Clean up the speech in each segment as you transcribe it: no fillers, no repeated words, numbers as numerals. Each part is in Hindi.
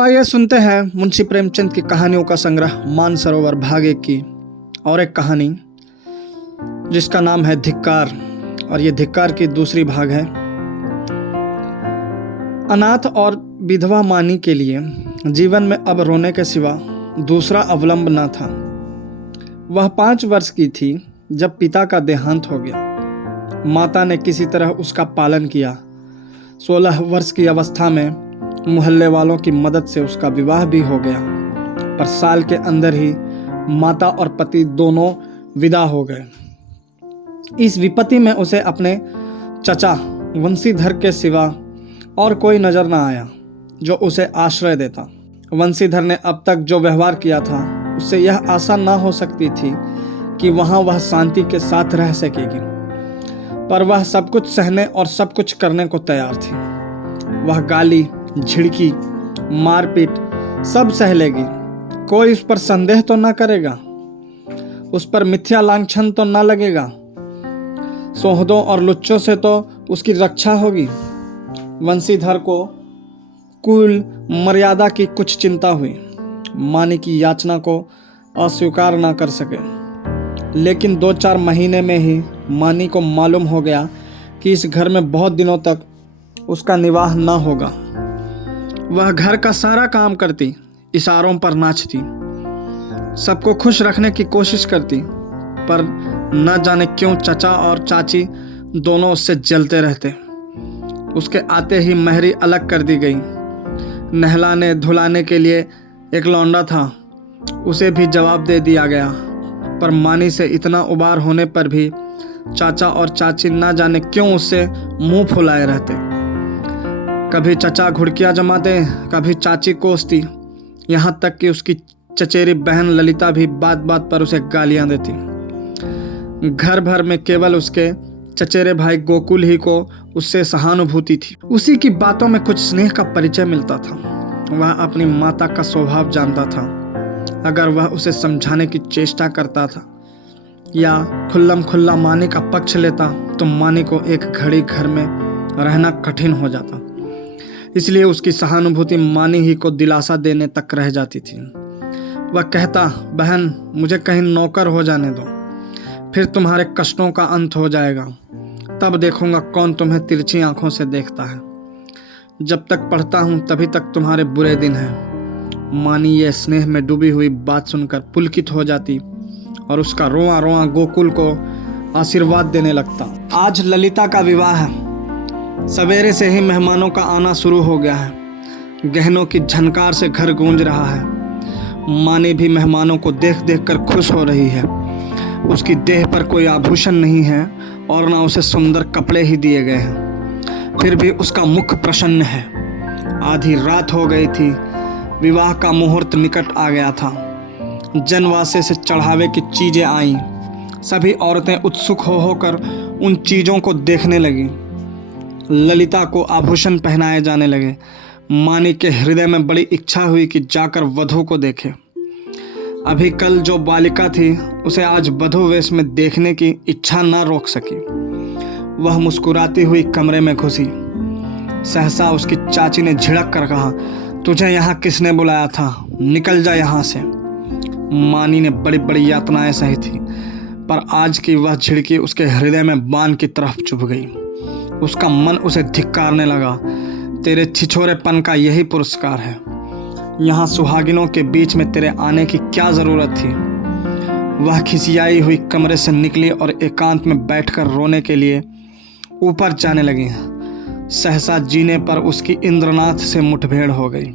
आइए सुनते हैं मुंशी प्रेमचंद की कहानियों का संग्रह मानसरोवर भाग 1 की और एक कहानी जिसका नाम है धिक्कार। और ये धिक्कार की दूसरी भाग है। अनाथ और विधवा मानी के लिए जीवन में अब रोने के सिवा दूसरा अवलंब न था। वह 5 वर्ष की थी जब पिता का देहांत हो गया। माता ने किसी तरह उसका पालन किया। 16 वर्ष की अवस्था में मोहल्ले वालों की मदद से उसका विवाह भी हो गया, पर साल के अंदर ही माता और पति दोनों विदा हो गए। इस विपत्ति में उसे अपने चचा वंशीधर के सिवा और कोई नजर न आया जो उसे आश्रय देता। वंशीधर ने अब तक जो व्यवहार किया था उससे यह आशा न हो सकती थी कि वहां वह शांति के साथ रह सकेगी, पर वह सब कुछ सहने और सब कुछ करने को तैयार थी। वह गाली, झिड़की, मारपीट सब सह लेगी। कोई उस पर संदेह तो न करेगा, उस पर मिथ्या लांछन तो न लगेगा। सोहदों और लुच्चों से तो उसकी रक्षा होगी। वंशीधर को कुल मर्यादा की कुछ चिंता हुई। मानी की याचना को अस्वीकार न कर सके, लेकिन 2-4 महीने में ही मानी को मालूम हो गया कि इस घर में बहुत दिनों तक उसका निवाह न होगा। वह घर का सारा काम करती, इशारों पर नाचती, सबको खुश रखने की कोशिश करती, पर न जाने क्यों चचा और चाची दोनों उससे जलते रहते। उसके आते ही मेहरी अलग कर दी गई। नहलाने धुलाने के लिए एक लौंडा था, उसे भी जवाब दे दिया गया, पर मानी से इतना उबार होने पर भी चाचा और चाची न जाने क्यों उससे मुंह फुलाए रहते। कभी चचा घुड़कियां जमाते, कभी चाची कोसती, यहाँ तक कि उसकी चचेरी बहन ललिता भी बात बात पर उसे गालियां देती। घर भर में केवल उसके चचेरे भाई गोकुल ही को उससे सहानुभूति थी। उसी की बातों में कुछ स्नेह का परिचय मिलता था। वह अपनी माता का स्वभाव जानता था। अगर वह उसे समझाने की चेष्टा करता था या खुल्लम खुल्ला मानी का पक्ष लेता तो मानी को एक घड़ी घर में रहना कठिन हो जाता। इसलिए उसकी सहानुभूति मानी ही को दिलासा देने तक रह जाती थी। वह कहता, बहन मुझे कहीं नौकर हो जाने दो, फिर तुम्हारे कष्टों का अंत हो जाएगा। तब देखूंगा कौन तुम्हें तिरछी आंखों से देखता है। जब तक पढ़ता हूं तभी तक तुम्हारे बुरे दिन हैं। मानी ये स्नेह में डूबी हुई बात सुनकर पुलकित हो जाती और उसका रोआ रोआ गोकुल को आशीर्वाद देने लगता। आज ललिता का विवाह है। सवेरे से ही मेहमानों का आना शुरू हो गया है। गहनों की झनकार से घर गूंज रहा है। मानी भी मेहमानों को देख देख कर खुश हो रही है। उसकी देह पर कोई आभूषण नहीं है और ना उसे सुंदर कपड़े ही दिए गए हैं, फिर भी उसका मुख प्रसन्न है। आधी रात हो गई थी। विवाह का मुहूर्त निकट आ गया था। जनवासे से चढ़ावे की चीजें आईं। सभी औरतें उत्सुक हो होकर उन चीजों को देखने लगी। ललिता को आभूषण पहनाए जाने लगे। मानी के हृदय में बड़ी इच्छा हुई कि जाकर वधू को देखे। अभी कल जो बालिका थी उसे आज वधू वेश में देखने की इच्छा न रोक सकी। वह मुस्कुराती हुई कमरे में घुसी। सहसा उसकी चाची ने झिड़क कर कहा, तुझे यहाँ किसने बुलाया था? निकल जा यहाँ से। मानी ने बड़ी बड़ी यातनाएं सही थी, पर आज की वह झिड़की उसके हृदय में बाण की तरफ चुभ गई। उसका मन उसे धिक्कारने लगा। तेरे छिछोरेपन का यही पुरस्कार है। यहाँ सुहागिनों के बीच में तेरे आने की क्या जरूरत थी? वह खिसियाई हुई कमरे से निकली और एकांत में बैठकर रोने के लिए ऊपर जाने लगी। सहसा जीने पर उसकी इंद्रनाथ से मुठभेड़ हो गई।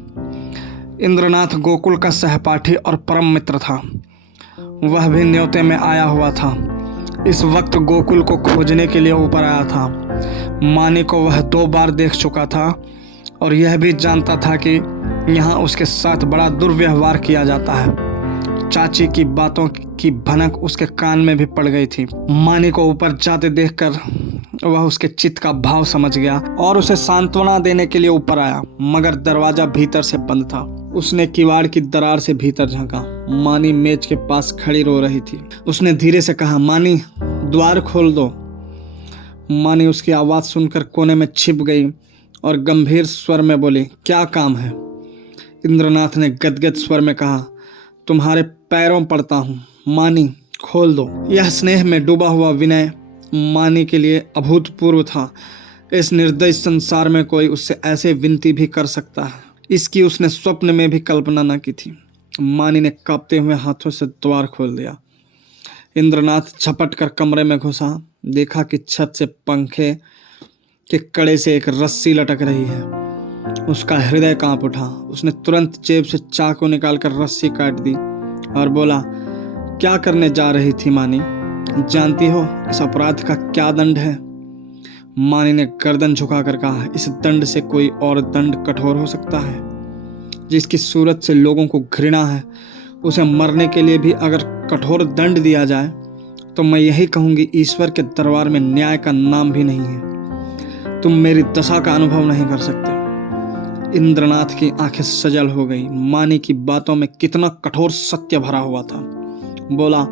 इंद्रनाथ गोकुल का सहपाठी और परम मित्र था। वह भी न्योते में आया हुआ था। इस वक्त गोकुल को खोजने के लिए ऊपर आया था। मानी को वह 2 बार देख चुका था और यह भी जानता था कि यहाँ उसके साथ बड़ा दुर्व्यवहार किया जाता है। चाची की बातों की भनक उसके कान में भी पड़ गई थी। मानी को ऊपर जाते देखकर वह उसके चित्त का भाव समझ गया और उसे सांत्वना देने के लिए ऊपर आया, मगर दरवाजा भीतर से बंद था। उसने किवाड़ की दरार से भीतर झांका। मानी मेज के पास खड़ी रो रही थी। उसने धीरे से कहा, मानी द्वार खोल दो। मानी उसकी आवाज़ सुनकर कोने में छिप गई और गंभीर स्वर में बोली, क्या काम है? इंद्रनाथ ने गदगद स्वर में कहा, तुम्हारे पैरों पड़ता हूँ मानी, खोल दो। यह स्नेह में डूबा हुआ विनय मानी के लिए अभूतपूर्व था। इस निर्दयी संसार में कोई उससे ऐसे विनती भी कर सकता है, इसकी उसने स्वप्न में भी कल्पना न की थी। मानी ने कांपते हुए हाथों से द्वार खोल दिया। इंद्रनाथ झपट कर कमरे में घुसा। देखा कि छत से पंखे के कड़े से एक रस्सी लटक रही है। उसका हृदय कांप उठा। उसने तुरंत जेब से चाकू निकालकर रस्सी काट दी और बोला, क्या करने जा रही थी मानी? जानती हो इस अपराध का क्या दंड है? मानी ने गर्दन झुकाकर कहा, इस दंड से कोई और दंड कठोर हो सकता है? जिसकी सूरत से लोगों को घृणा है, उसे मरने के लिए भी अगर कठोर दंड दिया जाए तो मैं यही कहूंगी, ईश्वर के दरबार में न्याय का नाम भी नहीं है। तुम मेरी दशा का अनुभव नहीं कर सकते। इंद्रनाथ की आंखें सजल हो गई। मानी की बातों में कितना कठोर सत्य भरा हुआ था। बोला,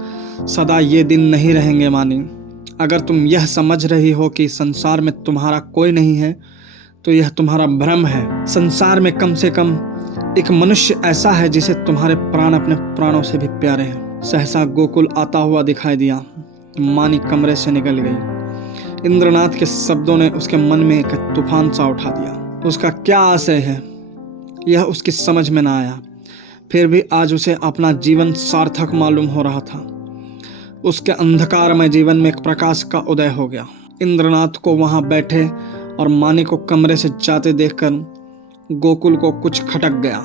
सदा ये दिन नहीं रहेंगे मानी। अगर तुम यह समझ रही हो कि संसार में तुम्हारा कोई नहीं है तो यह तुम्हारा भ्रम है। संसार में कम से कम एक मनुष्य ऐसा है जिसे तुम्हारे प्राण अपने प्राणों से भी प्यारे हैं। सहसा गोकुल आता हुआ दिखाई दिया। मानी कमरे से निकल गई। इंद्रनाथ के शब्दों ने उसके मन में एक तूफान सा उठा दिया। उसका क्या आशय है यह उसकी समझ में ना आया। फिर भी आज उसे अपना जीवन सार्थक मालूम हो रहा था। उसके अंधकारमय जीवन में एक प्रकाश का उदय हो गया। इंद्रनाथ को वहां बैठे और मानी को कमरे से जाते देखकर गोकुल को कुछ खटक गया।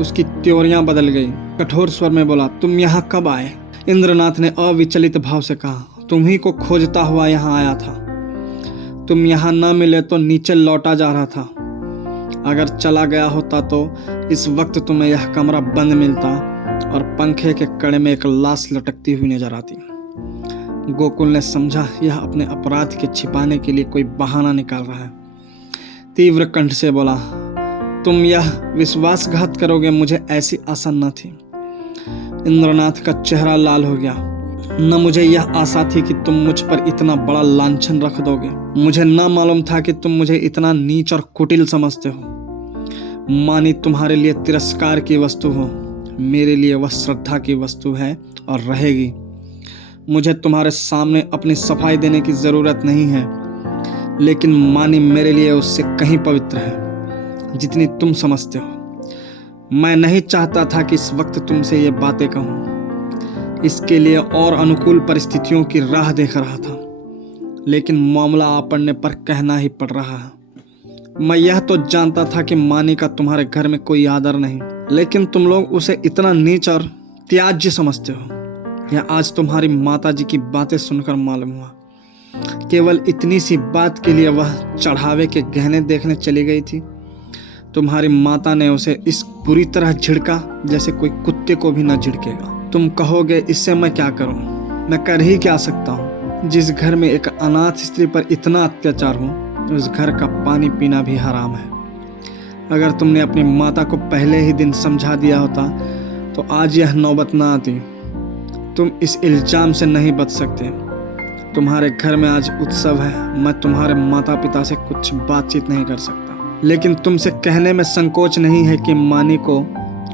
उसकी त्योरियां बदल गई। कठोर स्वर में बोला, तुम यहाँ कब आए? इंद्रनाथ ने अविचलित भाव से कहा, तुम ही को खोजता हुआ यहाँ आया था। तुम यहाँ न मिले तो नीचे लौटा जा रहा था। अगर चला गया होता तो इस वक्त तुम्हें यह कमरा बंद मिलता और पंखे के कड़े में एक लाश लटकती हुई नजर आती। गोकुल ने समझा यह अपने अपराध के छिपाने के लिए कोई बहाना निकाल रहा है। तीव्र कंठ से बोला, तुम यह विश्वासघात करोगे, मुझे ऐसी आशा न थी। इंद्रनाथ का चेहरा लाल हो गया। न मुझे यह आशा थी कि तुम मुझ पर इतना बड़ा लांछन रख दोगे। मुझे न मालूम था कि तुम मुझे इतना नीच और कुटिल समझते हो। मानी तुम्हारे लिए तिरस्कार की वस्तु हो, मेरे लिए वह श्रद्धा की वस्तु है और रहेगी। मुझे तुम्हारे सामने अपनी सफाई देने की जरूरत नहीं है, लेकिन मानी मेरे लिए उससे कहीं पवित्र है जितनी तुम समझते हो। मैं नहीं चाहता था कि इस वक्त तुमसे ये बातें कहूँ। इसके लिए और अनुकूल परिस्थितियों की राह देख रहा था, लेकिन मामला आ पड़ने पर कहना ही पड़ रहा है। मैं यह तो जानता था कि मानी का तुम्हारे घर में कोई आदर नहीं, लेकिन तुम लोग उसे इतना नीच और त्याज्य समझते हो। यह आज तुम्हारी माताजी की बातें सुनकर मालूम हुआ। केवल इतनी सी बात के लिए वह चढ़ावे के गहने देखने चली गई थी। तुम्हारी माता ने उसे इस बुरी तरह झिड़का जैसे कोई कुत्ते को भी न झिड़केगा। तुम कहोगे इससे मैं क्या करूं? मैं कर ही क्या सकता हूं? जिस घर में एक अनाथ स्त्री पर इतना अत्याचार हो, उस घर का पानी पीना भी हराम है। अगर तुमने अपनी माता को पहले ही दिन समझा दिया होता तो आज यह नौबत ना आती। तुम इस इल्जाम से नहीं बच सकते। तुम्हारे घर में आज उत्सव है। मैं तुम्हारे माता पिता से कुछ बातचीत नहीं कर सकता, लेकिन तुमसे कहने में संकोच नहीं है कि मानी को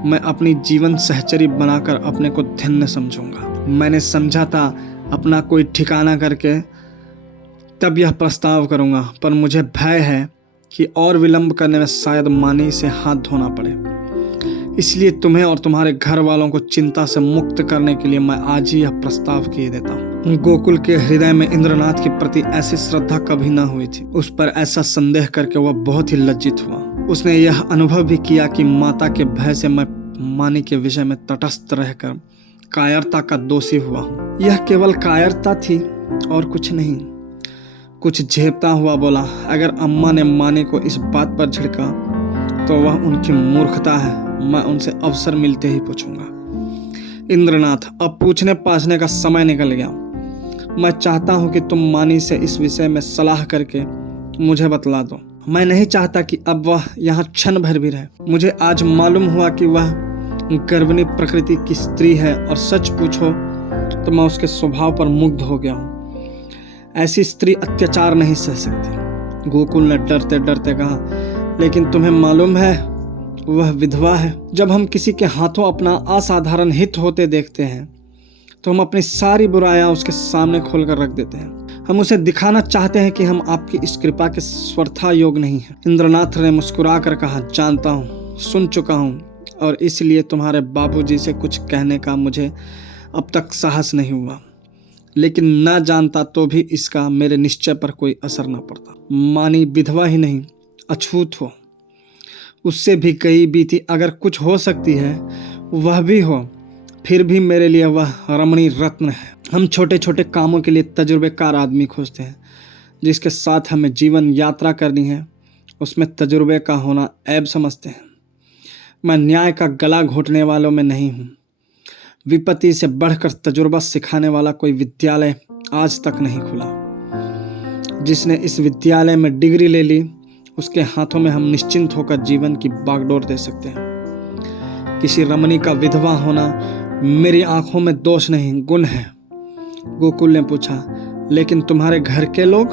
मैं अपनी जीवन सहचरी बनाकर अपने को धन्य समझूंगा। मैंने समझा था अपना कोई ठिकाना करके तब यह प्रस्ताव करूंगा, पर मुझे भय है कि और विलंब करने में शायद मानी से हाथ धोना पड़े। इसलिए तुम्हें और तुम्हारे घर वालों को चिंता से मुक्त करने के लिए मैं आज ही यह प्रस्ताव किए देता हूँ। गोकुल के हृदय में इंद्रनाथ के प्रति ऐसी श्रद्धा कभी न हुई थी। उस पर ऐसा संदेह करके वह बहुत ही लज्जित हुआ। उसने यह अनुभव भी किया कि माता के भय से मैं मानी के विषय में तटस्थ रहकर कायरता का दोषी हुआ हूँ। यह केवल कायरता थी और कुछ नहीं। कुछ झेपता हुआ बोला, अगर अम्मा ने मानी को इस बात पर झिड़का तो वह उनकी मूर्खता है। मैं उनसे अवसर मिलते ही पूछूंगा। इंद्रनाथ, अब पूछने पाछने का समय निकल गया। मैं चाहता हूं कि तुम मानी से इस विषय में सलाह करके मुझे बतला दो। मैं नहीं चाहता कि अब वह यहाँ क्षण भर भी रहे। मुझे आज मालूम हुआ कि वह गर्विणी प्रकृति की स्त्री है और सच पूछो तो मैं उसके स्वभाव पर मुग्ध हो गया हूँ। ऐसी स्त्री अत्याचार नहीं सह सकती। गोकुल ने डरते डरते कहा, लेकिन तुम्हें मालूम है वह विधवा है। जब हम किसी के हाथों अपना असाधारण हित होते देखते हैं तो हम अपनी सारी बुराइयां उसके सामने खोलकर रख देते हैं। हम उसे दिखाना चाहते हैं कि हम आपकी इस कृपा के स्वर्था योग नहीं हैं। इंद्रनाथ ने मुस्कुरा कर कहा, जानता हूँ, सुन चुका हूँ, और इसलिए तुम्हारे बाबूजी से कुछ कहने का मुझे अब तक साहस नहीं हुआ, लेकिन न जानता तो भी इसका मेरे निश्चय पर कोई असर न पड़ता। मानी विधवा ही नहीं, अछूत हो, उससे भी कई बीती अगर कुछ हो सकती है वह भी हो, फिर भी मेरे लिए वह रमणी रत्न है। हम छोटे छोटे कामों के लिए तजुर्बेकार आदमी खोजते हैं। जिसके साथ हमें जीवन यात्रा करनी है उसमें तजुर्बे का होना ऐब समझते हैं। मैं न्याय का गला घोटने वालों में नहीं हूँ। विपत्ति से बढ़कर तजुर्बा सिखाने वाला कोई विद्यालय आज तक नहीं खुला। जिसने इस विद्यालय में डिग्री ले ली उसके हाथों में हम निश्चिंत होकर जीवन की बागडोर दे सकते हैं। किसी रमणी का विधवा होना मेरी आंखों में दोष नहीं, गुण है। गोकुल ने पूछा, लेकिन तुम्हारे घर के लोग?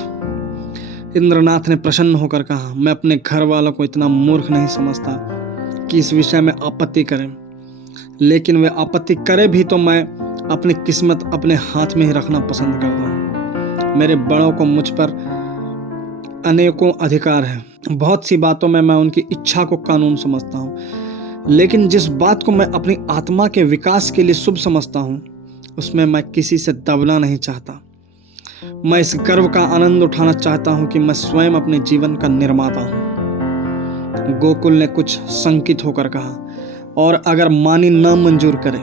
इंद्रनाथ ने प्रसन्न होकर कहा, मैं अपने घर वालों को इतना मूर्ख नहीं समझता कि इस विषय में आपत्ति करें, लेकिन वे आपत्ति करे भी तो मैं अपनी किस्मत अपने हाथ में ही रखना पसंद करता हूँ। मेरे बड़ों को मुझ पर अनेकों अधिकार है। बहुत सी बातों में मैं उनकी इच्छा को कानून समझता हूँ, लेकिन जिस बात को मैं अपनी आत्मा के विकास के लिए शुभ समझता हूँ उसमें मैं किसी से दबना नहीं चाहता। मैं इस गर्व का आनंद उठाना चाहता हूँ कि मैं स्वयं अपने जीवन का निर्माता हूँ। गोकुल ने कुछ शंकित होकर कहा, और अगर मानी न मंजूर करे?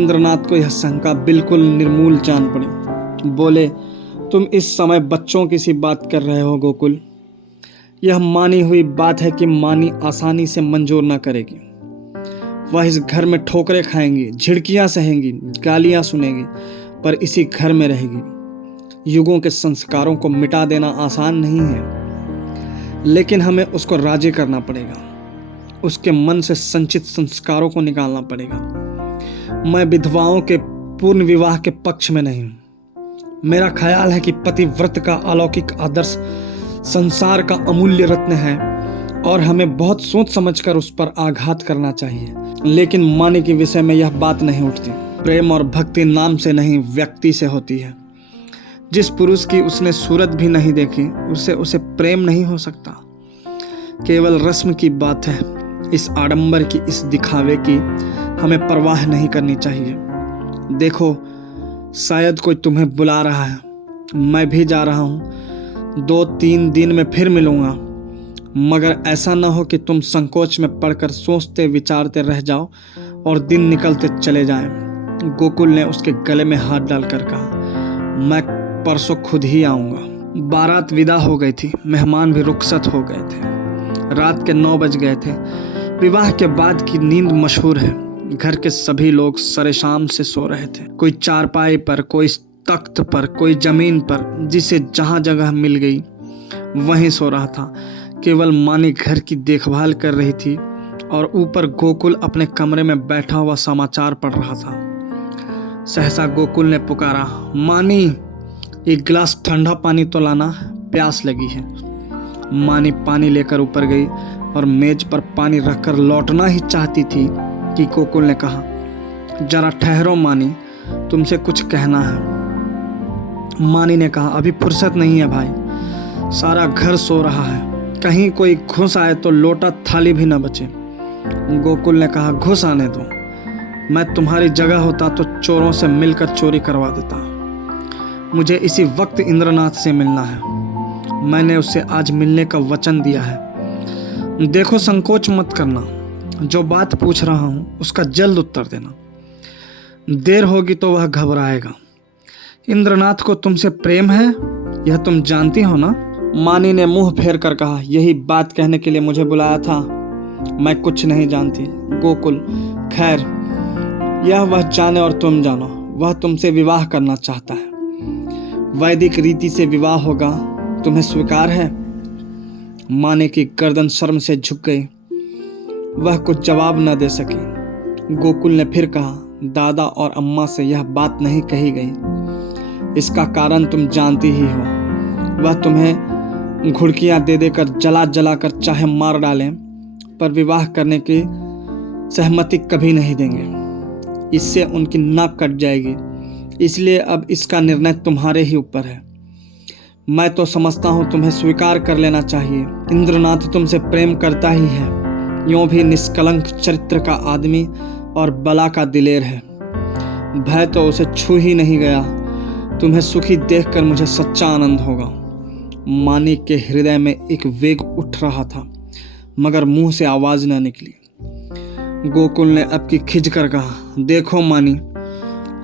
इंद्रनाथ को यह शंका बिल्कुल निर्मूल जान पड़ी। बोले, तुम इस समय बच्चों की सी बात कर रहे हो गोकुल। यह मानी हुई बात है कि मानी आसानी से मंजूर ना करेगी। वह इस घर में ठोकरें खाएंगी, झिड़कियां सहेंगी, गालियां सुनेगी, पर इसी घर में रहेगी। युगों के संस्कारों को मिटा देना आसान नहीं है, लेकिन हमें उसको राजी करना पड़ेगा। उसके मन से संचित संस्कारों को निकालना पड़ेगा। मैं विधवाओं के पूर्ण विवाह के पक्ष में नहीं हूं। मेरा ख्याल है कि पतिव्रत का अलौकिक आदर्श संसार का अमूल्य रत्न है और हमें बहुत सोच समझकर उस पर आघात करना चाहिए। लेकिन मानी के विषय में यह बात नहीं उठती। प्रेम और भक्ति नाम से नहीं, व्यक्ति से होती है। जिस पुरुष की उसने सूरत भी नहीं देखी उसे प्रेम नहीं हो सकता। केवल रस्म की बात है। इस आडंबर की, इस दिखावे की हमें परवाह नहीं करनी चाहिए। देखो, शायद कोई तुम्हें बुला रहा है। मैं भी जा रहा हूँ। 2-3 दिन में फिर मिलूंगा, मगर ऐसा ना हो कि तुम संकोच में पड़कर सोचते विचारते रह जाओ और दिन निकलते चले जाएं। गोकुल ने उसके गले में हाथ डालकर कहा, मैं परसों खुद ही आऊँगा। बारात विदा हो गई थी। मेहमान भी रुखसत हो गए थे। रात के 9 बज गए थे। विवाह के बाद की नींद मशहूर है। घर के सभी लोग सरेशाम से सो रहे थे। कोई चारपाई पर, कोई तख्त पर, कोई जमीन पर, जिसे जहाँ जगह मिल गई वहीं सो रहा था। केवल मानी घर की देखभाल कर रही थी और ऊपर गोकुल अपने कमरे में बैठा हुआ समाचार पढ़ रहा था। सहसा गोकुल ने पुकारा, मानी, एक गिलास ठंडा पानी तो लाना, प्यास लगी है। मानी पानी लेकर ऊपर गई और मेज पर पानी रखकर लौटना ही चाहती थी कि गोकुल ने कहा, जरा ठहरो मानी, तुमसे कुछ कहना है। मानी ने कहा, अभी फुर्सत नहीं है भाई, सारा घर सो रहा है। कहीं कोई घुस आए तो लोटा थाली भी न बचे। गोकुल ने कहा, घुस आने दो। मैं तुम्हारी जगह होता तो चोरों से मिलकर चोरी करवा देता। मुझे इसी वक्त इंद्रनाथ से मिलना है। मैंने उससे आज मिलने का वचन दिया है। देखो, संकोच मत करना। जो बात पूछ रहा हूँ उसका जल्द उत्तर देना। देर होगी तो वह घबराएगा। इंद्रनाथ को तुमसे प्रेम है, यह तुम जानती हो ना? मानी ने मुंह फेर कर कहा, यही बात कहने के लिए मुझे बुलाया था? मैं कुछ नहीं जानती गोकुल। खैर, यह वह जाने और तुम जानो। वह तुमसे विवाह करना चाहता है। वैदिक रीति से विवाह होगा। तुम्हें स्वीकार है? माने की गर्दन शर्म से झुक गई। वह कुछ जवाब न दे सकी। गोकुल ने फिर कहा, दादा और अम्मा से यह बात नहीं कही गई। इसका कारण तुम जानती ही हो। वह तुम्हें घुड़कियां दे देकर जला जला कर चाहे मार डालें, पर विवाह करने की सहमति कभी नहीं देंगे। इससे उनकी नाक कट जाएगी। इसलिए अब इसका निर्णय तुम्हारे ही ऊपर है। मैं तो समझता हूँ तुम्हें स्वीकार कर लेना चाहिए। इंद्रनाथ तुमसे प्रेम करता ही है। यूं भी निष्कलंक चरित्र का आदमी और बला का दिलेर है। भय तो उसे छू ही नहीं गया। तुम्हें सुखी देखकर मुझे सच्चा आनंद होगा। मानी के हृदय में एक वेग उठ रहा था, मगर मुंह से आवाज न निकली। गोकुल ने अब की खिंच कर कहा, देखो मानी,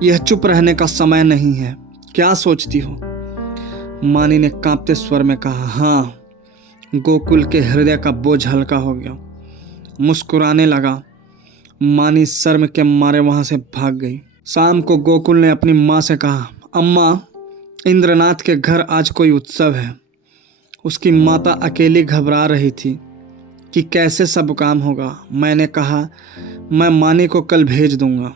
यह चुप रहने का समय नहीं है। क्या सोचती हो? मानी ने कांपते स्वर में कहा, हाँ। गोकुल के हृदय का बोझ हल्का हो गया। मुस्कुराने लगा। मानी शर्म के मारे वहां से भाग गई। शाम को गोकुल ने अपनी माँ से कहा, अम्मा, इंद्रनाथ के घर आज कोई उत्सव है। उसकी माता अकेली घबरा रही थी कि कैसे सब काम होगा। मैंने कहा, मैं मानी को कल भेज दूंगा।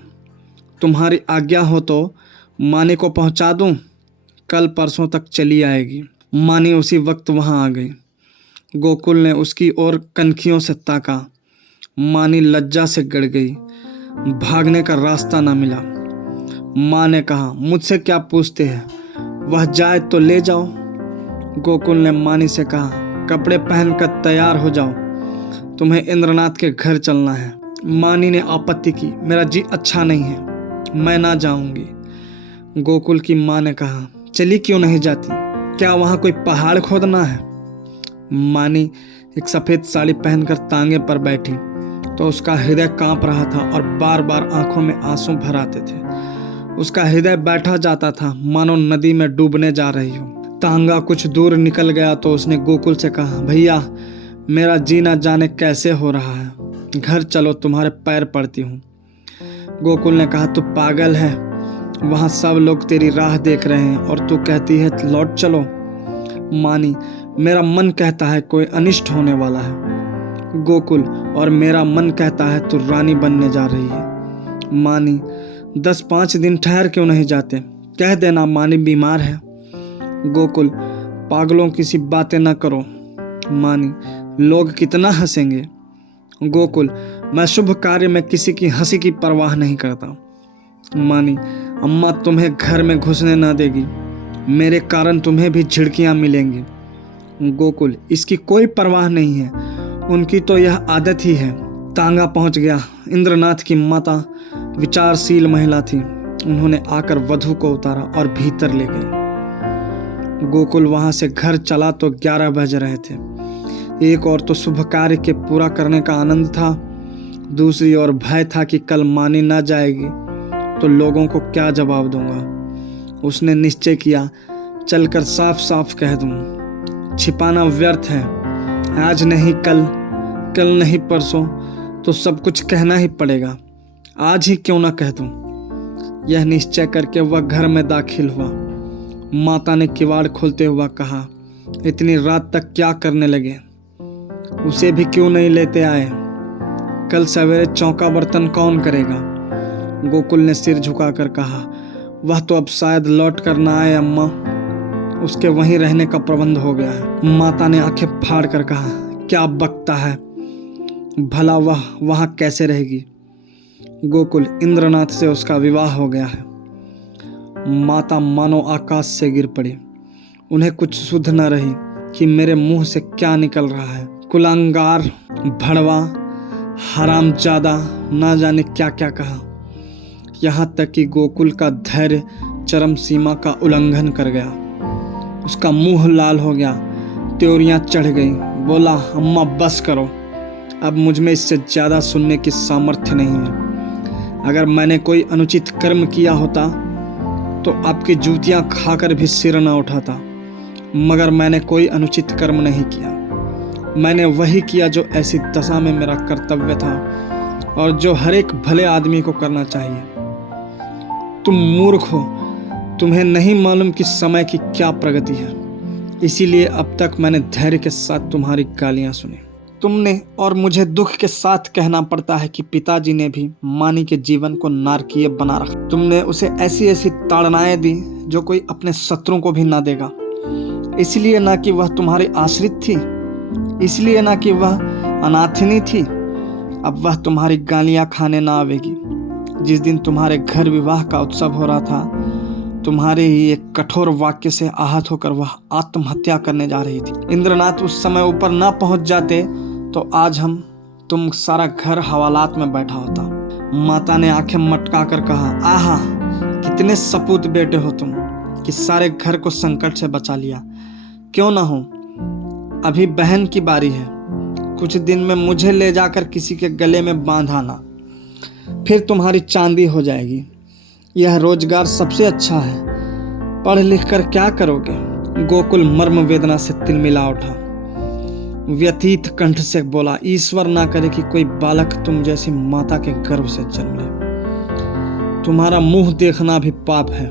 तुम्हारी आज्ञा हो तो मानी को पहुंचा दूं? कल परसों तक चली आएगी। मानी उसी वक्त वहां आ गई। गोकुल ने उसकी ओर कनखियों से ताका। मानी लज्जा से गड़ गई। भागने का रास्ता ना मिला। माँ ने कहा, मुझसे क्या पूछते हैं? वह जाए तो ले जाओ। गोकुल ने मानी से कहा, कपड़े पहनकर तैयार हो जाओ, तुम्हें इंद्रनाथ के घर चलना है। मानी ने आपत्ति की, मेरा जी अच्छा नहीं है, मैं ना जाऊंगी। गोकुल की माँ ने कहा, चली क्यों नहीं जाती? क्या वहाँ कोई पहाड़ खोदना है? मानी एक सफ़ेद साड़ी पहनकर तांगे पर बैठी तो उसका हृदय कांप रहा था और बार बार आंखों में आंसू भर आते थे। उसका हृदय बैठा जाता था, मानो नदी में डूबने जा रही हो। तांगा कुछ दूर निकल गया तो उसने गोकुल से कहा, भैया, मेरा जीना जाने कैसे हो रहा है, घर चलो, तुम्हारे पैर पड़ती हूँ। गोकुल ने कहा, तू पागल है? वहाँ सब लोग तेरी राह देख रहे हैं और तू कहती है लौट चलो। मानी, मेरा मन कहता है कोई अनिष्ट होने वाला है। गोकुल, और मेरा मन कहता है तू रानी बनने जा रही है। मानी, 10-5 दिन ठहर क्यों नहीं जाते? कह देना मानी बीमार है। गोकुल, पागलों की सी बातें न करो। मानी, लोग कितना हंसेंगे। गोकुल, मैं शुभ कार्य में किसी की हंसी की परवाह नहीं करता। मानी, अम्मा तुम्हें घर में घुसने न देगी, मेरे कारण तुम्हें भी झिड़कियां मिलेंगी। गोकुल, इसकी कोई परवाह नहीं है, उनकी तो यह आदत ही है। तांगा पहुंच गया। इंद्रनाथ की माता विचारशील महिला थी। उन्होंने आकर वधू को उतारा और भीतर ले गए। गोकुल वहां से घर चला तो 11 बज रहे थे। एक और तो शुभ कार्य के पूरा करने का आनंद था, दूसरी ओर भय था कि कल मानी ना जाएगी तो लोगों को क्या जवाब दूंगा। उसने निश्चय किया, चलकर साफ साफ कह दूं। छिपाना व्यर्थ है। आज नहीं कल, कल नहीं परसों, तो सब कुछ कहना ही पड़ेगा। आज ही क्यों ना कह दूं। यह निश्चय करके वह घर में दाखिल हुआ। माता ने किवाड़ खोलते हुआ कहा, इतनी रात तक क्या करने लगे? उसे भी क्यों नहीं लेते आए? कल सवेरे चौका बर्तन कौन करेगा? गोकुल ने सिर झुकाकर कहा, वह तो अब शायद लौट कर ना आए अम्मा, उसके वहीं रहने का प्रबंध हो गया है। माता ने आंखें फाड़ कर कहा, क्या बकता है, भला वह वहां कैसे रहेगी? गोकुल, इंद्रनाथ से उसका विवाह हो गया है। माता मानो आकाश से गिर पड़ी। उन्हें कुछ सुध न रही कि मेरे मुंह से क्या निकल रहा है। कुलांगार, भड़वा, हरामजादा, ना जाने क्या क्या कहा। यहाँ तक कि गोकुल का धैर्य चरम सीमा का उल्लंघन कर गया। उसका मुंह लाल हो गया, त्योरियां चढ़ गई। बोला, अम्मा बस करो, अब मुझ में इससे ज़्यादा सुनने की सामर्थ्य नहीं है। अगर मैंने कोई अनुचित कर्म किया होता तो आपकी जूतियां खाकर भी सिर न उठाता, मगर मैंने कोई अनुचित कर्म नहीं किया। मैंने वही किया जो ऐसी दशा में मेरा कर्तव्य था और जो हर एक भले आदमी को करना चाहिए। तुम मूर्ख हो, तुम्हें नहीं मालूम कि समय की क्या प्रगति है, इसीलिए अब तक मैंने धैर्य के साथ तुम्हारी गालियां सुनी। तुमने और मुझे दुख के साथ कहना पड़ता है कि पिताजी ने भी मानी के जीवन को नारकीय बना रखा। तुमने उसे ऐसी ऐसी ताड़नाएं दी जो कोई अपने शत्रुओं को भी ना देगा। इसलिए ना कि वह तुम्हारी आश्रित थी, इसलिए ना कि वह अनाथिनी थी, अब वह तुम्हारी गालियां खाने ना आवेगी। जिस दिन तुम्हारे घर विवाह का उत्सव हो रहा था, तुम्हारे ही एक कठोर वाक्य से आहत होकर वह आत्महत्या करने जा रही थी। इंद्रनाथ उस समय ऊपर ना पहुंच जाते तो आज तुम सारा घर हवालात में बैठा होता। माता ने आंखें मटका कर कहा, आहा, कितने सपूत बेटे हो तुम कि सारे घर को संकट से बचा लिया। क्यों ना हो, अभी बहन की बारी है। कुछ दिन में मुझे ले जाकर किसी के गले में बांधाना, फिर तुम्हारी चांदी हो जाएगी। यह रोजगार सबसे अच्छा है। पढ़ लिख कर क्या करोगे? गोकुल मर्म वेदना से तिलमिला उठा। व्यतीत कंठ से बोला, ईश्वर ना करे कि कोई बालक तुम जैसी माता के गर्भ से जन्म ले। तुम्हारा मुंह देखना भी पाप है।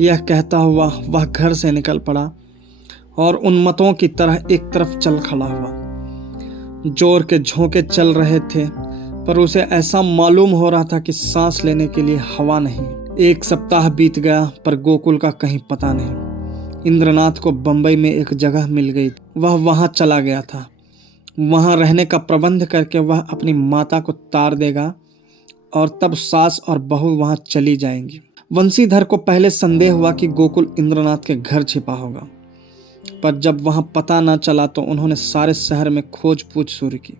यह कहता हुआ वह घर से निकल पड़ा और उन्मत्तों की तरह एक तरफ चल खड़ा हुआ। जोर के झोंके चल रहे थे, पर उसे ऐसा मालूम हो रहा था कि सांस लेने के लिए हवा नहीं। एक सप्ताह बीत गया, पर गोकुल का कहीं पता नहीं। इंद्रनाथ को बंबई में एक जगह मिल गई। वह वहां चला गया था। वहां रहने का प्रबंध करके वह अपनी माता को तार देगा और तब सास और बहू वहां चली जाएंगी। वंशीधर को पहले संदेह हुआ कि गोकुल इंद्रनाथ के घर छिपा होगा, पर जब वहां पता न चला तो उन्होंने सारे शहर में खोज पूछ शुरू की।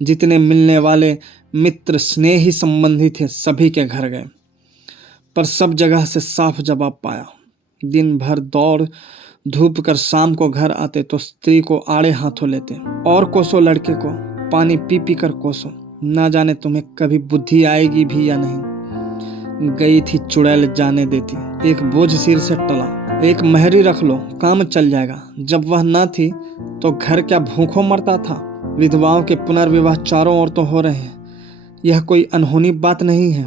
जितने मिलने वाले मित्र, स्नेही, संबंधी थे, सभी के घर गए, पर सब जगह से साफ जवाब पाया। दिन भर दौड़ धूप कर शाम को घर आते तो स्त्री को आड़े हाथों लेते और कोसो लड़के को, पानी पी पी कर कोसो। ना जाने तुम्हें कभी बुद्धि आएगी भी या नहीं। गई थी चुड़ैल जाने देती, एक बोझ सिर से टला। एक महरी रख लो, काम चल जाएगा। जब वह ना थी तो घर क्या भूखों मरता था। विधवाओं के पुनर्विवाह चारों ओर तो हो रहे हैं। यह कोई अनहोनी बात नहीं है।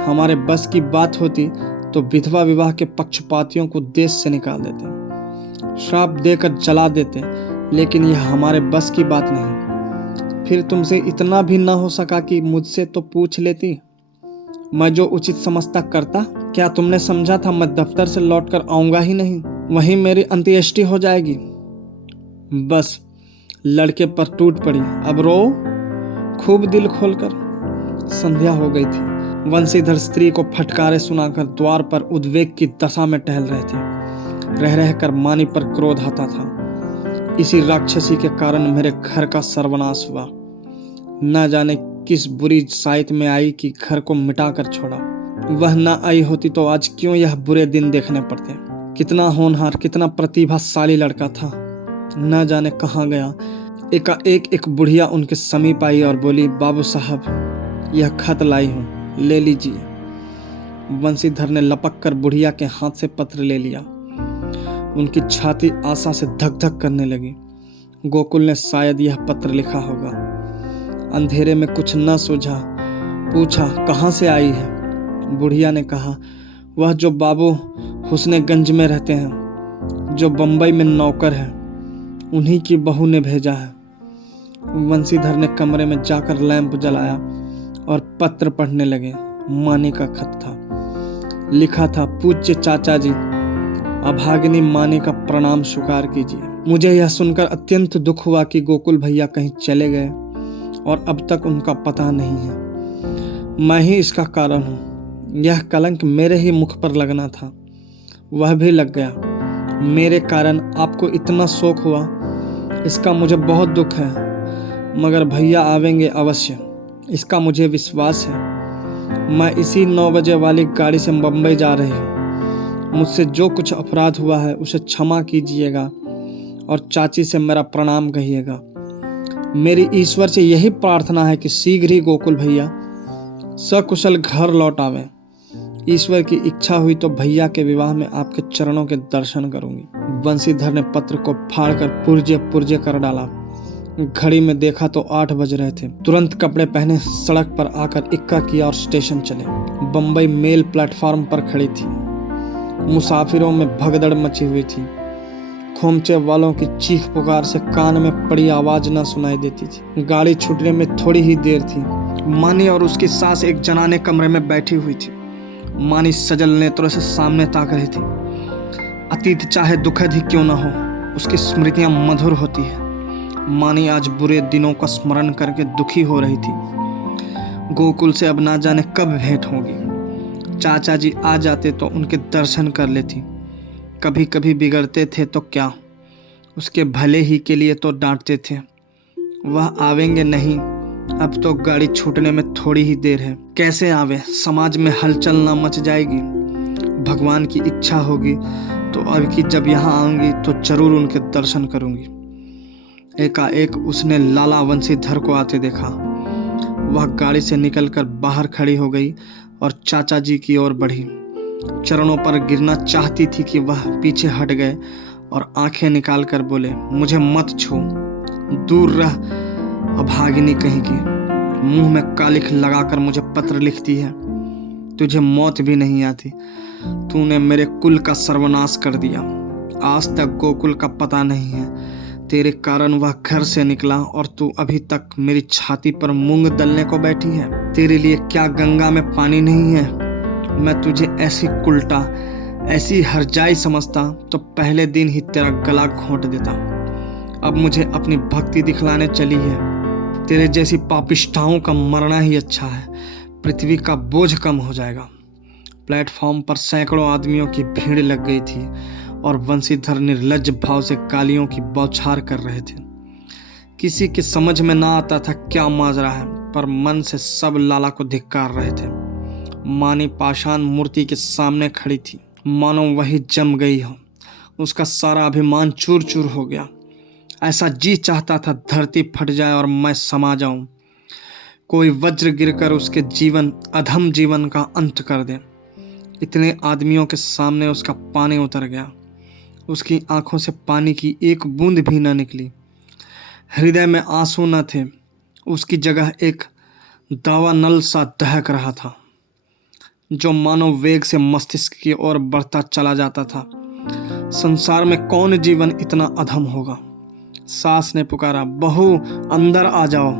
हमारे बस की बात होती तो विधवा विवाह के पक्षपातियों को देश से निकाल देते, श्राप देकर जला देते, लेकिन यह हमारे बस की बात नहीं। फिर तुमसे इतना भी ना हो सका कि मुझसे तो पूछ लेती, मैं जो उचित समझता करता। क्या तुमने समझा था मैं दफ्तर से लौटकर आऊंगा ही नहीं, वहीं मेरी अंत्येष्टि हो जाएगी? बस लड़के पर टूट पड़ी। अब रो खूब दिल खोलकर। संध्या हो गई थी। वंशीधर स्त्री को फटकारे सुनाकर द्वार पर उद्वेग की दशा में टहल रहे थे। रह रहकर मानी पर क्रोध आता था। इसी राक्षसी के कारण मेरे घर का सर्वनाश हुआ। न जाने किस बुरी साइत में आई कि घर को मिटा कर छोड़ा। वह ना आई होती तो आज क्यों यह बुरे दिन देखने पड़ते। कितना होनहार, कितना प्रतिभाशाली लड़का था, न जाने कहाँ गया। एकाएक एक बुढ़िया उनके समीप आई और बोली, बाबू साहब, यह खत लाई हूँ, ले लीजिए। वंशीधर ने लपक कर बुढ़िया के हाथ से पत्र ले लिया। उनकी छाती आशा से धक धक करने लगी। गोकुल ने शायद यह पत्र लिखा होगा। अंधेरे में कुछ न सूझा। पूछा, कहाँ से आई है? बुढ़िया ने कहा, वह जो बाबू हुस्नेगंज में रहते हैं, जो बंबई में नौकर है, उन्हीं की बहू ने भेजा है। वंशीधर ने कमरे में जाकर लैंप जलाया और पत्र पढ़ने लगे। मानी का खत था। लिखा था, पूज्य चाचा जी, अभागिनी मानी का प्रणाम स्वीकार कीजिए। मुझे यह सुनकर अत्यंत दुख हुआ कि गोकुल भैया कहीं चले गए और अब तक उनका पता नहीं है। मैं ही इसका कारण हूँ। यह कलंक मेरे ही मुख पर लगना था, वह भी लग गया। मेरे कारण आपको इतना शोक हुआ, इसका मुझे बहुत दुख है, मगर भैया आवेंगे अवश्य, इसका मुझे विश्वास है। मैं इसी 9 बजे वाली गाड़ी से बम्बई जा रही हूँ। मुझसे जो कुछ अपराध हुआ है उसे क्षमा कीजिएगा और चाची से मेरा प्रणाम कहिएगा। मेरी ईश्वर से यही प्रार्थना है कि शीघ्र ही गोकुल भैया सकुशल घर लौट आवे। ईश्वर की इच्छा हुई तो भैया के विवाह में आपके चरणों के दर्शन करूंगी। वंशीधर ने पत्र को फाड़कर पुर्जे पुर्जे कर डाला। घड़ी में देखा तो 8 बज रहे थे। तुरंत कपड़े पहने सड़क पर आकर इक्का किया और स्टेशन चले। बंबई मेल प्लेटफार्म पर खड़ी थी। मुसाफिरों में भगदड़ मची हुई थी। खोमचे वालों की चीख पुकार से कान में पड़ी आवाज न सुनाई देती थी। गाड़ी छूटने में थोड़ी ही देर थी। मानी और उसकी सास एक जनाने कमरे में बैठी हुई थी। मानी सजल नेत्रों से सामने ताक रही थी। अतीत चाहे दुखद ही क्यों न हो, उसकी स्मृतियां मधुर होती है। मानी आज बुरे दिनों का स्मरण करके दुखी हो रही थी। गोकुल से अब ना जाने कब भेंट होगी। चाचा जी आ जाते तो उनके दर्शन कर लेती। कभी कभी बिगड़ते थे तो क्या, उसके भले ही के लिए तो डांटते थे। वह आवेंगे नहीं, अब तो गाड़ी छूटने में थोड़ी ही देर है। कैसे आवे, समाज में हलचल ना मच जाएगी। भगवान की इच्छा होगी तो अब की जब यहाँ आऊंगी तो जरूर उनके दर्शन करूंगी। एकाएक उसने लाला वंशीधर को आते देखा। वह गाड़ी से निकलकर बाहर खड़ी हो गई और चाचा जी की ओर बढ़ी। चरणों पर गिरना चाहती थी कि वह पीछे हट गए और आंखें निकाल कर बोले, मुझे मत छू, दूर रह, अभागिनी कहीं की। मुंह में कालिख लगाकर मुझे पत्र लिखती है। तुझे मौत भी नहीं आती। तूने मेरे कुल का सर्वनाश कर दिया। आज तक गोकुल का पता नहीं है। तेरे कारण वह घर से निकला और तू अभी तक मेरी छाती पर मूंग दलने को बैठी है। तेरे लिए क्या गंगा में पानी नहीं है। मैं तुझे ऐसी कुल्टा, ऐसी हरजाई समझता तो पहले दिन ही तेरा गला घोंट देता। अब मुझे अपनी भक्ति दिखलाने चली है। तेरे जैसी पापिष्ठाओं का मरना ही अच्छा है। पृथ्वी का बोझ कम हो जाएगा। प्लेटफॉर्म पर सैकड़ों आदमियों की भीड़ लग गई थी और वंशीधर निर्लज्ज भाव से गालियों की बौछार कर रहे थे। किसी की समझ में ना आता था क्या माजरा है, पर मन से सब लाला को धिक्कार रहे थे। मानी पाषाण मूर्ति के सामने खड़ी थी, मानो वही जम गई हो। उसका सारा अभिमान चूर चूर हो गया। ऐसा जी चाहता था धरती फट जाए और मैं समा जाऊं। कोई वज्र गिरकर उसके जीवन, अधम जीवन का अंत कर दे। इतने आदमियों के सामने उसका पानी उतर गया। उसकी आंखों से पानी की एक बूंद भी न निकली। हृदय में आंसू न थे। उसकी जगह एक दावानल सा दहक रहा था, जो मानो वेग से मस्तिष्क की ओर बढ़ता चला जाता था। संसार में कौन जीवन इतना अधम होगा। सास ने पुकारा, बहू अंदर आ जाओ।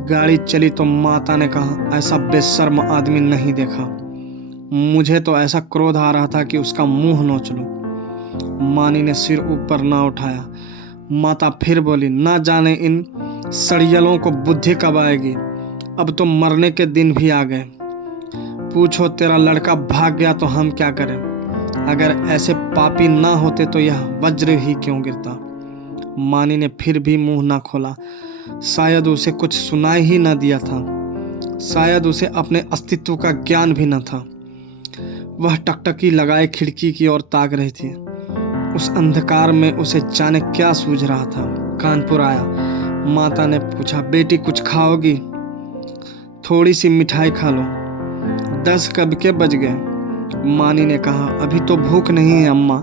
गाड़ी चली तो माता ने कहा, ऐसा बेशर्म आदमी नहीं देखा। मुझे तो ऐसा क्रोध आ रहा था कि उसका मुंह नोच लूं। मानी ने सिर ऊपर ना उठाया। माता फिर बोली, ना जाने इन सड़ियलों को बुद्धि कब आएगी। अब तो मरने के दिन भी आ गए। पूछो, तेरा लड़का भाग गया तो हम क्या करें। अगर ऐसे पापी ना होते तो यह वज्र ही क्यों गिरता। मानी ने फिर भी मुंह ना खोला। शायद उसे कुछ सुनाई ही ना दिया था। शायद उसे अपने अस्तित्व का ज्ञान भी न था। वह टकटकी लगाए खिड़की की ओर ताक रही थी। उस अंधकार में उसे जाने क्या सूझ रहा था। कानपुर आया। माता ने पूछा, बेटी कुछ खाओगी? थोड़ी सी मिठाई खा लो। 10 कब के बज गए। मानी ने कहा, अभी तो भूख नहीं है अम्मा,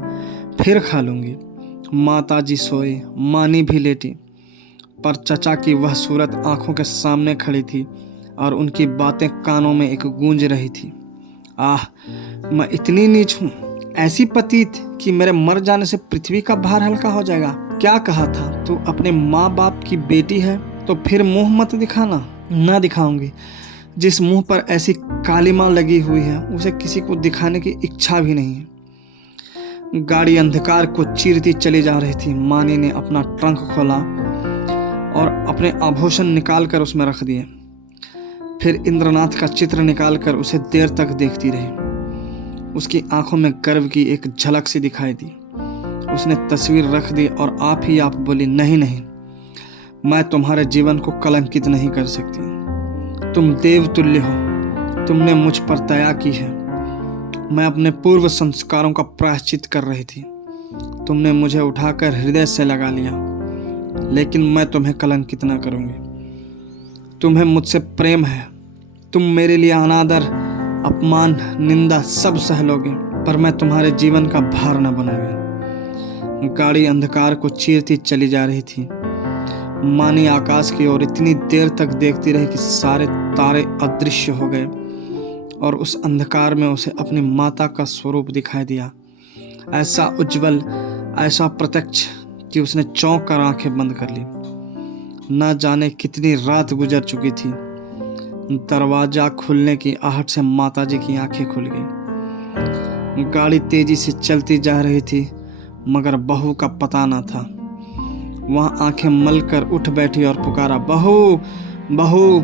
फिर खा लूंगी। माता जी सोई, मानी भी लेटी, पर चचा की वह सूरत आंखों के सामने खड़ी थी और उनकी बातें कानों में एक गूंज रही थी। आह, मैं इतनी नीच हूँ, ऐसी पतित कि मेरे मर जाने से पृथ्वी का भार हल्का हो जाएगा। क्या कहा था, तू अपने माँ बाप की बेटी है तो फिर मुंह मत दिखाना। ना दिखाऊंगी। जिस मुंह पर ऐसी कालिमा लगी हुई है उसे किसी को दिखाने की इच्छा भी नहीं है। गाड़ी अंधकार को चीरती चली जा रही थी। मानी ने अपना ट्रंक खोला और अपने आभूषण निकालकर उसमें रख दिए। फिर इंद्रनाथ का चित्र निकालकर उसे देर तक देखती रही। उसकी आंखों में गर्व की एक झलक सी दिखाई दी। उसने तस्वीर रख दी और आप ही आप बोली, नहीं नहीं, मैं तुम्हारे जीवन को कलंकित नहीं कर सकती। तुम देवतुल्य हो। तुमने मुझ पर दया की है। मैं अपने पूर्व संस्कारों का प्रायश्चित कर रही थी। तुमने मुझे उठाकर हृदय से लगा लिया, लेकिन मैं तुम्हें कलंकित न करूंगी। तुम्हें मुझसे प्रेम है। तुम मेरे लिए अनादर, अपमान, निंदा सब सह लोगे, पर मैं तुम्हारे जीवन का भार न बनूंगी। गाड़ी अंधकार को चीरती चली जा रही थी। मानी आकाश की ओर इतनी देर तक देखती रही कि सारे तारे अदृश्य हो गए और उस अंधकार में उसे अपनी माता का स्वरूप दिखाई दिया। ऐसा उज्जवल, ऐसा प्रत्यक्ष कि उसने चौंक कर आंखें बंद कर ली। न जाने कितनी रात गुजर चुकी थी। दरवाजा खुलने की आहट से माताजी की आंखें खुल गई। गाड़ी तेजी से चलती जा रही थी, मगर बहू का पता न था। वह आंखें मल कर उठ बैठी और पुकारा, बहू बहू।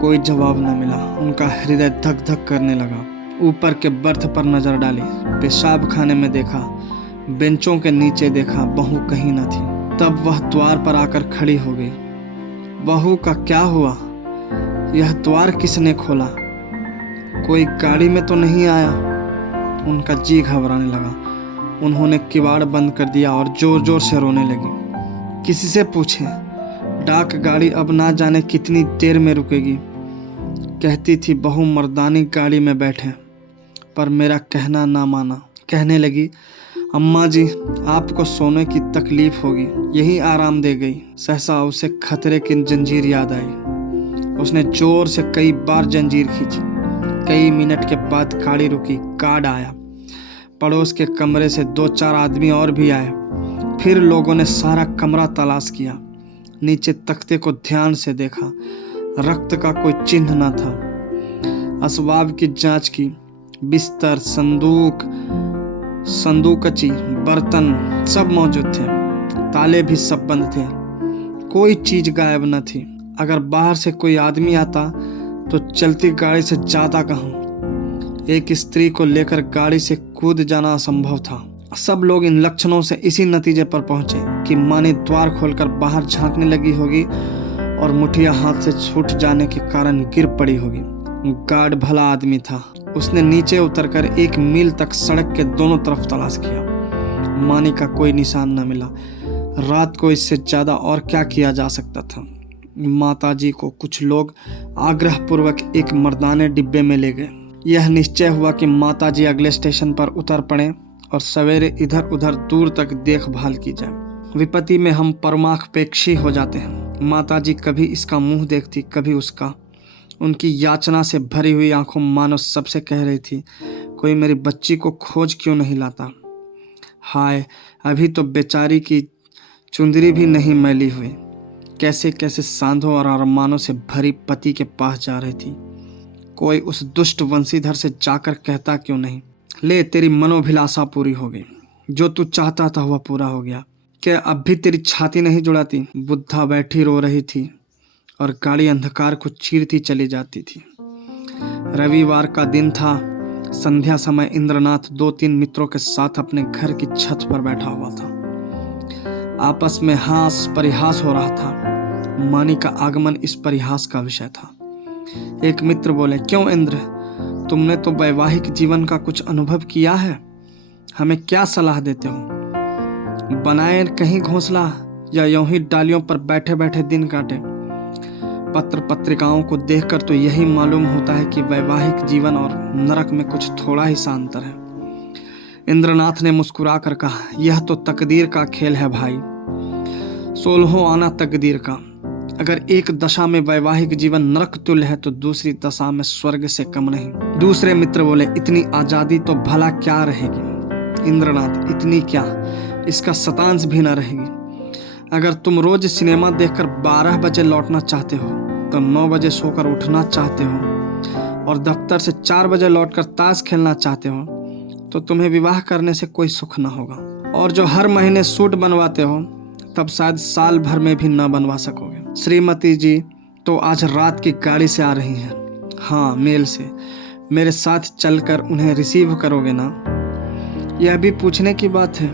कोई जवाब न मिला। उनका हृदय धक धक करने लगा। ऊपर के बर्थ पर नजर डाली, पेशाब खाने में देखा, बेंचों के नीचे देखा, बहू कहीं न थी। तब वह द्वार पर आकर खड़ी हो गई। बहू का क्या हुआ? यह द्वार किसने खोला? कोई गाड़ी में तो नहीं आया? उनका जी घबराने लगा। उन्होंने किवाड़ बंद कर दिया और जोर जोर से रोने लगी। किसी से पूछें, डाक गाड़ी अब ना जाने कितनी देर में रुकेगी। कहती थी बहू मर्दानी गाड़ी में बैठे, पर मेरा कहना ना माना। कहने लगी, अम्मा जी आपको सोने की तकलीफ होगी, यही आराम दे गई। सहसा उसे खतरे की जंजीर याद आई। उसने जोर से कई बार जंजीर खींची। कई मिनट के बाद गाड़ी रुकी। गार्ड आया। पड़ोस के कमरे से 2-4 आदमी और भी आए। फिर लोगों ने सारा कमरा तलाश किया। नीचे तख्ते को ध्यान से देखा। रक्त का कोई चिन्ह न था। असबाब की जांच की। बिस्तर, संदूकची, बर्तन सब मौजूद थे। ताले भी सब बंद थे। कोई चीज गायब न थी। अगर बाहर से कोई आदमी आता तो चलती गाड़ी से जाता कहाँ? एक स्त्री को लेकर गाड़ी से कूद जाना असंभव था। सब लोग इन लक्षणों से इसी नतीजे पर पहुंचे कि माँ ने द्वार खोलकर बाहर झांकने लगी होगी और मुठिया हाथ से छूट जाने के कारण गिर पड़ी होगी। गार्ड भला आदमी था। उसने नीचे उतरकर 1 मील तक सड़क के दोनों तरफ तलाश किया। मानी का कोई निशान न मिला। रात को इससे ज्यादा और क्या किया जा सकता था? माताजी को कुछ लोग आग्रहपूर्वक एक मर्दाने डिब्बे में ले गए। यह निश्चय हुआ कि माताजी अगले स्टेशन पर उतर पड़े और सवेरे इधर उधर दूर तक देखभाल की जाए। विपत्ति में हम परमापेक्षी हो जाते हैं। माताजी कभी इसका मुंह देखती, कभी उसका। उनकी याचना से भरी हुई आंखों मानो सबसे कह रही थी, कोई मेरी बच्ची को खोज क्यों नहीं लाता? हाय, अभी तो बेचारी की चुंदरी भी नहीं मैली हुई। कैसे कैसे सांधों और अरमानों से भरी पति के पास जा रही थी। कोई उस दुष्ट वंशीधर से जाकर कहता क्यों नहीं, ले तेरी मनोभिलाषा पूरी हो गई, जो तू चाहता था वह पूरा हो गया। क्या अब भी तेरी छाती नहीं जुड़ाती? बुद्धा बैठी रो रही थी और गाड़ी अंधकार को चीरती चली जाती थी। रविवार का दिन था। संध्या समय इंद्रनाथ 2-3 मित्रों के साथ अपने घर की छत पर बैठा हुआ था। आपस में हास परिहास हो रहा था। मानी का आगमन इस परिहास का विषय था। एक मित्र बोले, क्यों इंद्र, तुमने तो वैवाहिक जीवन का कुछ अनुभव किया है, हमें क्या सलाह देते हो? बनाए कहीं घोंसला या यूं ही डालियों पर बैठे बैठे दिन काटे? पत्र पत्रिकाओं को देखकर तो यही मालूम होता है कि वैवाहिक जीवन और नरक में कुछ थोड़ा ही सा अंतर है। इंद्रनाथ ने मुस्कुरा कर कहा, यह तो तकदीर का खेल है भाई, 16 आना तकदीर का। अगर एक दशा में वैवाहिक जीवन नरक तुल्य है तो दूसरी दशा में स्वर्ग से कम नहीं। दूसरे मित्र बोले, इतनी आजादी तो भला क्या रहेगी इंद्रनाथ, इतनी क्या, इसका शतांश भी न रहेगी। अगर तुम रोज सिनेमा देखकर 12 बजे लौटना चाहते हो तो 9 बजे सोकर उठना चाहते हो और दफ्तर से 4 बजे लौटकर ताश खेलना चाहते हो तो तुम्हें विवाह करने से कोई सुख न होगा। और जो हर महीने सूट बनवाते हो तब शायद साल भर में भी न बनवा सकोगे। श्रीमती जी तो आज रात की गाड़ी से आ रही हैं। हाँ, मेल से। मेरे साथ चलकर उन्हें रिसीव करोगे ना? यह भी पूछने की बात है।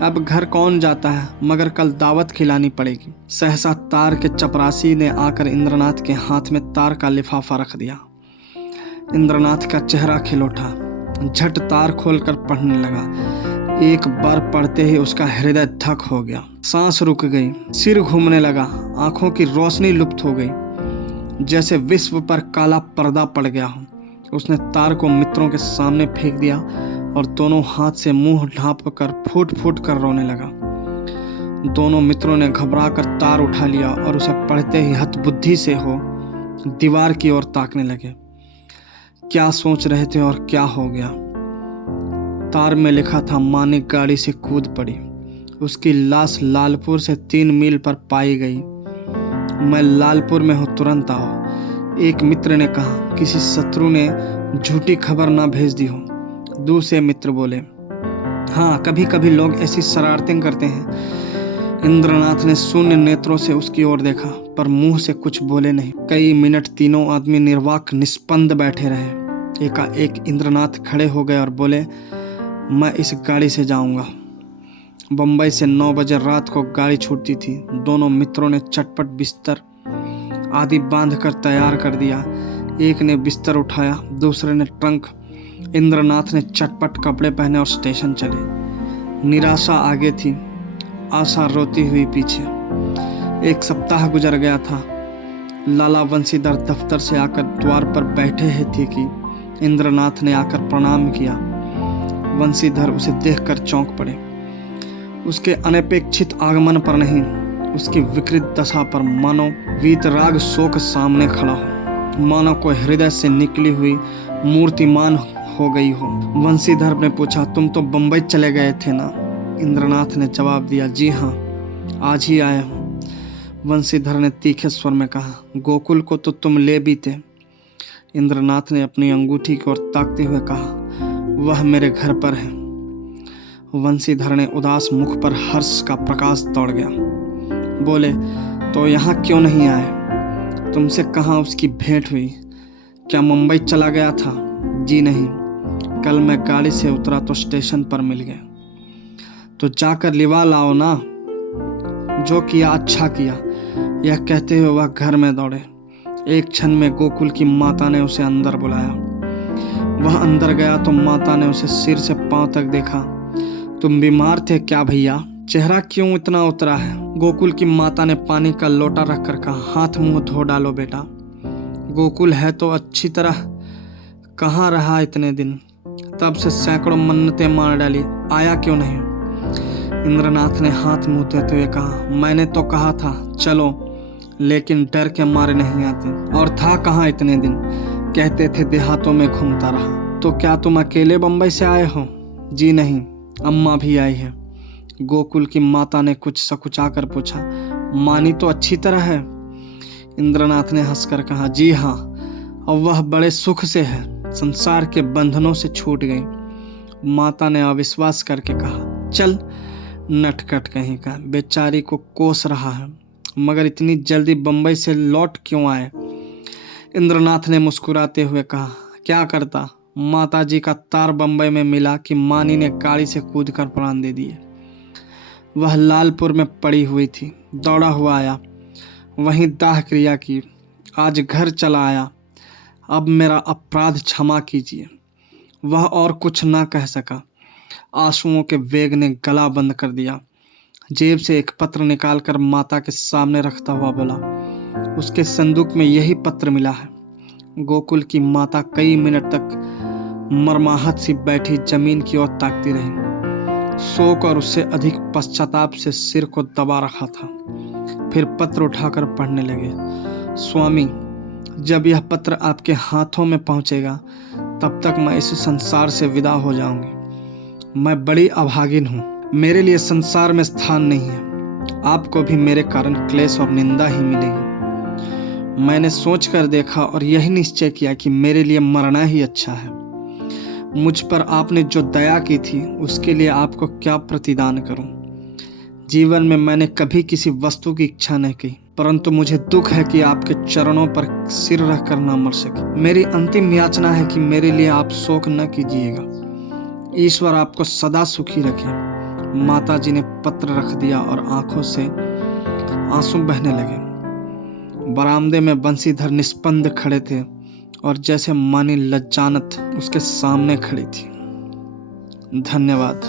अब घर कौन जाता है, मगर कल दावत खिलानी पड़ेगी। सहसा तार के चपरासी ने आकर इंद्रनाथ के हाथ में तार का लिफाफा रख दिया। इंद्रनाथ का चेहरा खिल उठा। झट तार खोलकर पढ़ने लगा। एक बार पढ़ते ही उसका हृदय धक हो गया। सांस रुक गई, सिर घूमने लगा, आंखों की रोशनी लुप्त हो गई, जैसे विश्व पर काला पर्दा पड़ गया हो। उसने तार को मित्रों के सामने फेंक दिया और दोनों हाथ से मुंह ढांप कर फूट फूट कर रोने लगा। दोनों मित्रों ने घबरा कर तार उठा लिया और उसे पढ़ते ही हतबुद्धि से हो दीवार की ओर ताकने लगे। क्या सोच रहे थे और क्या हो गया? तार में लिखा था, माँ ने गाड़ी से कूद पड़ी, उसकी लाश लालपुर से 3 मील पर पाई गई। मैं लालपुर में हूँ, तुरंत आओ। एक मित्र ने कहा, किसी शत्रु ने झूठी खबर ना भेज दी हो। दूसरे मित्र बोले, हाँ, कभी कभी लोग ऐसी शरारतें करते हैं। इंद्रनाथ ने शून्य नेत्रों से उसकी ओर देखा, पर मुंह से कुछ बोले नहीं। कई मिनट तीनों आदमी निर्वाक निस्पंद बैठे रहे। एकाएक इंद्रनाथ खड़े हो गए और बोले, मैं इस गाड़ी से जाऊंगा। बम्बई से 9 बजे रात को गाड़ी छूटती थी। दोनों मित्रों ने चटपट बिस्तर आदि बांधकर तैयार कर दिया। एक ने बिस्तर उठाया, दूसरे ने ट्रंक। इंद्रनाथ ने चटपट कपड़े पहने और स्टेशन चले। निराशा आगे थी, आशा रोती हुई पीछे। 1 सप्ताह गुजर गया था। लाला वंशीधर दफ्तर से आकर द्वार पर बैठे ही थे कि इंद्रनाथ ने आकर प्रणाम किया। वंशीधर उसे देखकर चौंक पड़े। उसके अनपेक्षित आगमन पर नहीं, उसकी विकृत दशा पर मानो वीतराग शोक सामने खड़ा हो, मानो कोई हृदय से निकली हुई मूर्तिमान हो गई हो। वंशीधर ने पूछा, तुम तो बम्बई चले गए थे ना? इंद्रनाथ ने जवाब दिया, जी हाँ, आज ही आया हूँ। वंशीधर ने तीखे स्वर में कहा, गोकुल को तो तुम ले भी थे। इंद्रनाथ ने अपनी अंगूठी की ओर ताकते हुए कहा, वह मेरे घर पर है। वंशीधर ने उदास मुख पर हर्ष का प्रकाश दौड़ गया। बोले, तो यहाँ क्यों नहीं आए? तुमसे कहाँ उसकी भेंट हुई? क्या मुंबई चला गया था? जी नहीं, कल मैं गाड़ी से उतरा तो स्टेशन पर मिल गया। तो जाकर लिवा लाओ ना। जो किया अच्छा किया, यह कहते हुए वह घर में दौड़े। एक क्षण में गोकुल की माता ने उसे अंदर बुलाया। वह अंदर गया तो माता ने उसे सिर से पांव तक देखा। तुम बीमार थे क्या भैया? चेहरा क्यों इतना उतरा है? गोकुल की माता ने पानी का लोटा रखकर कहा, हाथ मुंह धो डालो बेटा। गोकुल है तो अच्छी तरह, कहाँ रहा इतने दिन? तब से सैकड़ों मन्नतें मार डाली, आया क्यों नहीं? इंद्रनाथ ने हाथ मुंह धोते हुए कहा, मैंने तो कहा था चलो, लेकिन डर के मारे नहीं आते। और था कहाँ इतने दिन? कहते थे देहातों में घूमता रहा। तो क्या तुम अकेले बम्बई से आए हो? जी नहीं, अम्मा भी आई है। गोकुल की माता ने कुछ सकुचाकर पूछा, मानी तो अच्छी तरह है? इंद्रनाथ ने हंसकर कहा, जी हाँ, और वह बड़े सुख से है, संसार के बंधनों से छूट गई। माता ने अविश्वास करके कहा, चल नटखट कहीं का, बेचारी को कोस रहा है, मगर इतनी जल्दी बम्बई से लौट क्यों आए? इंद्रनाथ ने मुस्कुराते हुए कहा, क्या करता, माताजी का तार बम्बई में मिला कि मानी ने गाड़ी से कूदकर प्राण दे दिए। वह लालपुर में पड़ी हुई थी, दौड़ा हुआ आया, वहीं दाह क्रिया की, आज घर चला आया। अब मेरा अपराध क्षमा कीजिए। वह और कुछ ना कह सका। आंसुओं के वेग ने गला बंद कर दिया। जेब से एक पत्र निकालकर माता के सामने रखता हुआ बोला, उसके संदूक में यही पत्र मिला है। गोकुल की माता कई मिनट तक मरमाहत सी बैठी जमीन की ओर ताकती रही। शोक और उससे अधिक पश्चाताप से सिर को दबा रखा था। फिर पत्र उठाकर पढ़ने लगे, स्वामी, जब यह पत्र आपके हाथों में पहुंचेगा तब तक मैं इस संसार से विदा हो जाऊंगी। मैं बड़ी अभागिन हूँ, मेरे लिए संसार में स्थान नहीं है। आपको भी मेरे कारण क्लेश और निंदा ही मिलेगी। मैंने सोच कर देखा और यही निश्चय किया कि मेरे लिए मरना ही अच्छा है। मुझ पर आपने जो दया की थी उसके लिए आपको क्या प्रतिदान करूं? जीवन में मैंने कभी किसी वस्तु की इच्छा नहीं की, परंतु मुझे दुख है कि आपके चरणों पर सिर रखकर ना मर सके। मेरी अंतिम याचना है कि मेरे लिए आप शोक न कीजिएगा। ईश्वर आपको सदा सुखी रखे। माताजी ने पत्र रख दिया और आंखों से आंसू बहने लगे। बरामदे में बंसीधर निस्पंद खड़े थे और जैसे मानी लज्जानत उसके सामने खड़ी थी। धन्यवाद।